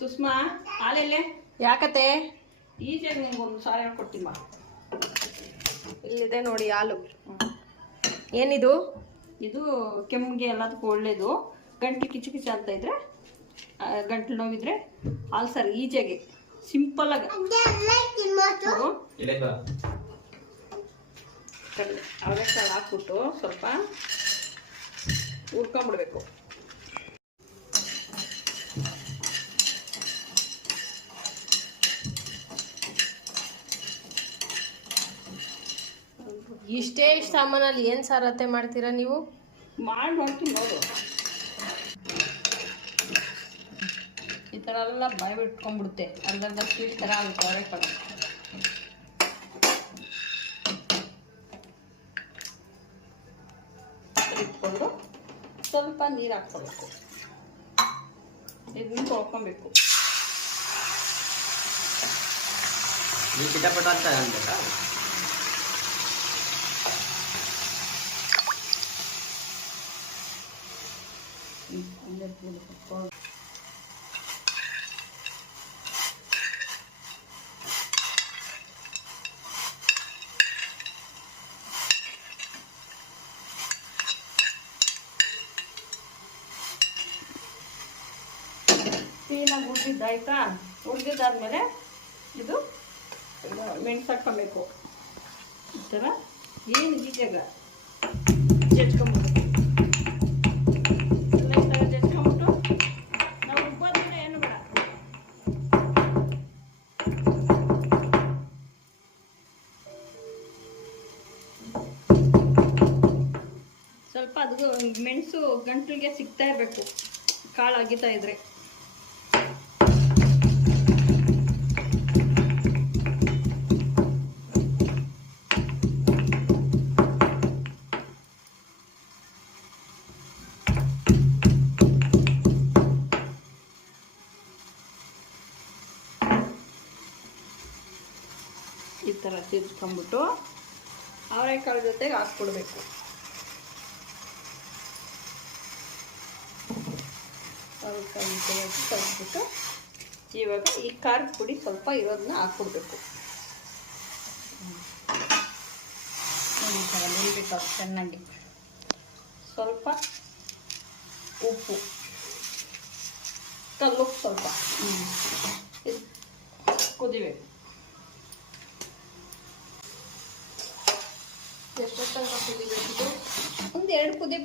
ಸುಷ್ಮಾ ಹಾಲೆಲ್ಲೇ ಯಾಕತೆ ಈಜಾಗಿ ನಿಂಗೆ ಒಂದು ಸಾರಿ ಹೇಳ್ಕೊಡ್ತೀನಿ ಬಾ. ಇಲ್ಲಿದೆ ನೋಡಿ ಹಾಲು. ಏನಿದು? ಇದು ಕೆಮ್ಮಿಗೆ ಎಲ್ಲದಕ್ಕೂ ಒಳ್ಳೇದು. ಗಂಟ್ಲು ಕಿಚು ಕಿಚ ಅಂತ ಇದ್ರೆ, ಗಂಟ್ಲು ನೋವಿದ್ರೆ ಹಾಲು ಸಾರು ಈಜಾಗಿ ಸಿಂಪಲ್ ಆಗಿ ಅವರೆಕಾಳು ಹಾಕ್ಬಿಟ್ಟು ಸ್ವಲ್ಪ ಹುರ್ಕೊಂಬಿಡ್ಬೇಕು. ಇಷ್ಟೇ ಸಾಮಾನಲ್ಲಿ ಏನು ಸಾರತ್ತೆ ಮಾಡ್ತೀರಾ ನೀವು? ಮಾಡಿ ನೋಡ್ತೀನಿ ನೋಡು. ಈ ಥರ ಎಲ್ಲ ಬಾಯಿ ಬಿಟ್ಕೊಂಡ್ಬಿಡುತ್ತೆ, ಅರ್ಧ ಸ್ವೀಟ್ ಥರ ಆಗುತ್ತೆ ಅವರೆಕಾಳು. ಇಟ್ಕೊಂಡು ಸ್ವಲ್ಪ ನೀರು ಹಾಕ್ಕೊಳ್ಬೇಕು. ಇದನ್ನ ತೊಳ್ಕೊಬೇಕು. ಚಿಟಪಟ ಅಂತ ಅನ್ಬೇಕಾ? ಕ್ಲೀನಾಗಿ ಹುರಿದಿದ್ದಾಯ್ತಾ? ಹುರಿದಿದ್ದಾದ್ಮೇಲೆ ಇದು ಮೆಣಸು ಹಾಕ್ಕೊಬೇಕು. ಈ ಥರ ಏನು ಈಜಾಗ ಜಜ್ಕೊಂಬಿಟ್ಟು ಎಲ್ಲ ಈ ಥರ ಜಜ್ಕೊಂಬಿಟ್ಟು ನಾವು ರುಬ್ಬೋದ್ರಿಂದ ಏನು ಬೇಡ. ಸ್ವಲ್ಪ ಅದು ಮೆಣಸು ಗಂಟಲಿಗೆ ಸಿಗ್ತಾ ಇರಬೇಕು, ಕಾಳು ಅಗಿತಾ ಇದ್ರೆ. ಈ ಥರ ತಿರ್ಸ್ಕೊಂಬಿಟ್ಟು ಅವರೆಕಾಳು ಜೊತೆಗೆ ಹಾಕ್ಕೊಡ್ಬೇಕು. ಅವರೆಕಾಳು ಜೊತೆಗೆ ಕಲಿಸ್ಬಿಟ್ಟು ಇವಾಗ ಈ ಖಾರದ ಪುಡಿ ಸ್ವಲ್ಪ ಇರೋದನ್ನ ಹಾಕ್ಕೊಡ್ಬೇಕು. ಈ ಥರ ಬೆಳಿಬೇಕು ಚೆನ್ನಾಗಿ. ಸ್ವಲ್ಪ ಉಪ್ಪು, ಕಲ್ಲುಪ್ಪು ಸ್ವಲ್ಪ ಕುದಿಬೇಕು. ಎಷ್ಟೊತ್ತು ತನಕ ಕುದಿಬೇಕು? ಒಂದು 2 ಕುದಿ